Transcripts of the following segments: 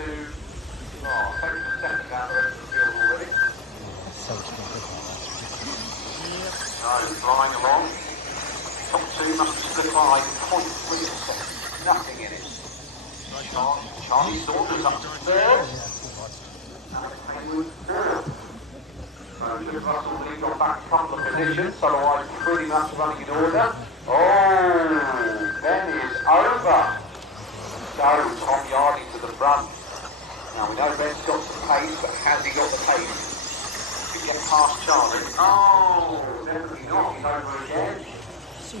taking a second down the rest of the field already. So strong. Flying along. Top two must be split by 0.3 seconds. Nothing in it. Charlie Saunders up to third. Haywood fourth. Russel lead on back a couple of positions, otherwise pretty much running in order. Oh, Ben is over. So Tom Yardy to the front. Now we know Ben's got some pace, but has he got the pace to get past Charlie? Oh, definitely not. He's over again. So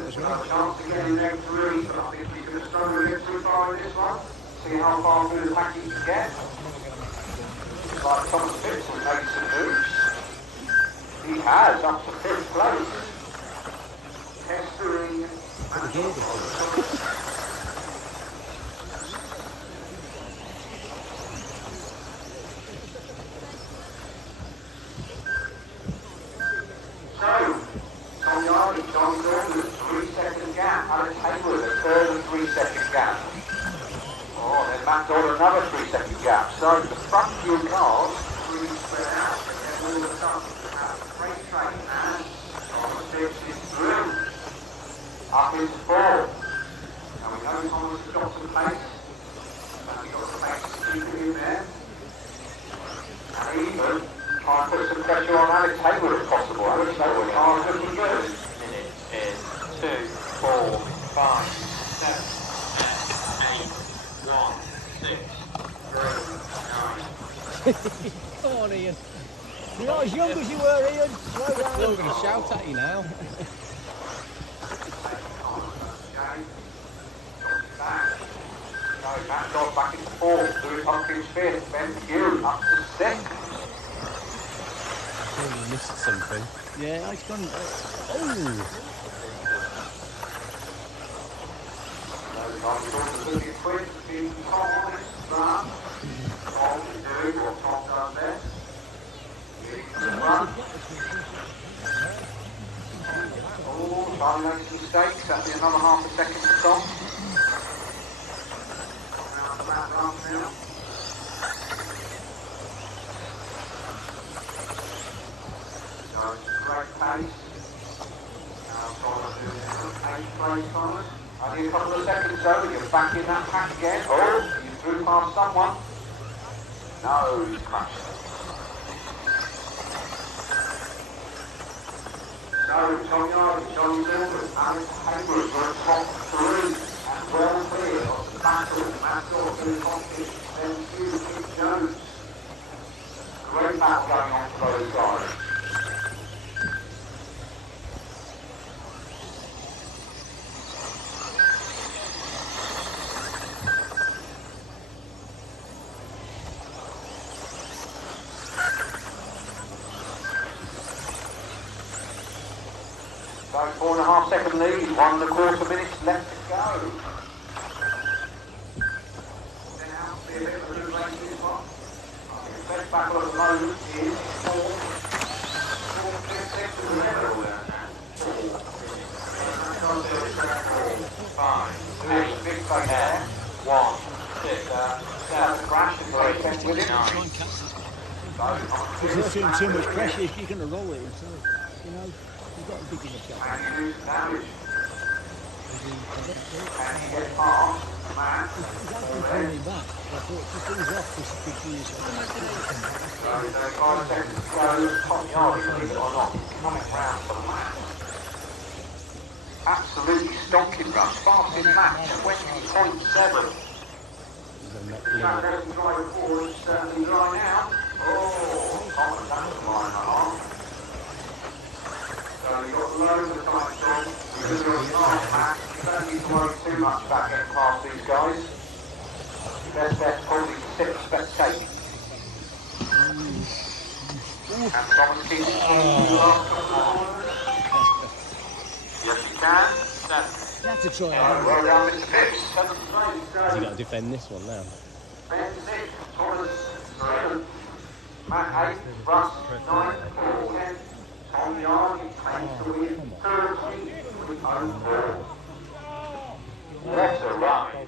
there's another chance to get in there three, but I think he's going to struggle to get too far in this one. See how far through the pack he can get. Like Thomas Phipps has made some moves. He has, up to fifth place. Pestering. So, Tom Yardy, John Gordon, 3-second gap. Alex Haywood, a third and 3-second gap. Oh, then Matt Dodd another 3-second gap. So the front few cars really spread out. But then all of a sudden we have a freight train and Thomas Phipps is through. Up into fourth. Now we know Thomas has got some pace. And we've got some pace to keep it in there. And even try and put some pressure on Alex Haywood if possible. Alex Haywood, cars looking good. Minute is 2, 4, 5, 7, 8, 1, 6, 3, 9. Come on, Ian. You're not as young as you were, Ian. Slow down. We're going to shout at you now. Matt Dodd back into fourth. Lewis Hopkins fifth. Ben Pugh up to sixth. Surely missed something. Yeah, it's gone. Oh! Looking quick between Tom on this run. Tom is doing what Tom does best. Oh, Charlie makes some mistakes. That'll be another half a second for Tom. That run now. So it's a great pace. Now Thomas is 8th place, Thomas. Only a couple of seconds over, you're back in that pack again. Oh, you threw past someone. No, he's crashed. So, Tom Yardy, John Gordon, Alex Haywood were top three and well clear of the battle. Mathew, Hopkins, Ben Pugh, Kip Jones. Great battle going on for those guys. So 4.5 second lead, 1.25 minutes left to go. Then out, be a bit of a good race this one. The best battle at the moment is 4, 5, 6, big place there. 1, 6, crash and break with him. Because it's too much pressure if you're going to roll it. So, you know, you've got a big enough gap. And you lose damage. And you get past, man. He's actually pulling back. I thought if he off this big news. So 5 seconds to go. Tom Yardy, believe it or not, coming round for the lap. Absolutely stonking rush. Fastest lap, 20.7. That doesn't drive forward, it's certainly dry now. Oh, Thomas, that's a line and a half. So you've got loads of time, John. You're going to go half back. You don't need to worry too much about getting past these guys. Your best bet's probably to sit and spectate. And Thomas keeps the last couple of corners. Yes, you can. You have to try it. Well done, Mr. Phipps. You've got to defend this one now. Ben 6, Thomas 7, Matt 8, Russ 9, Paul 10, Tom Yardy claims to win 13 with 0-4. What a run.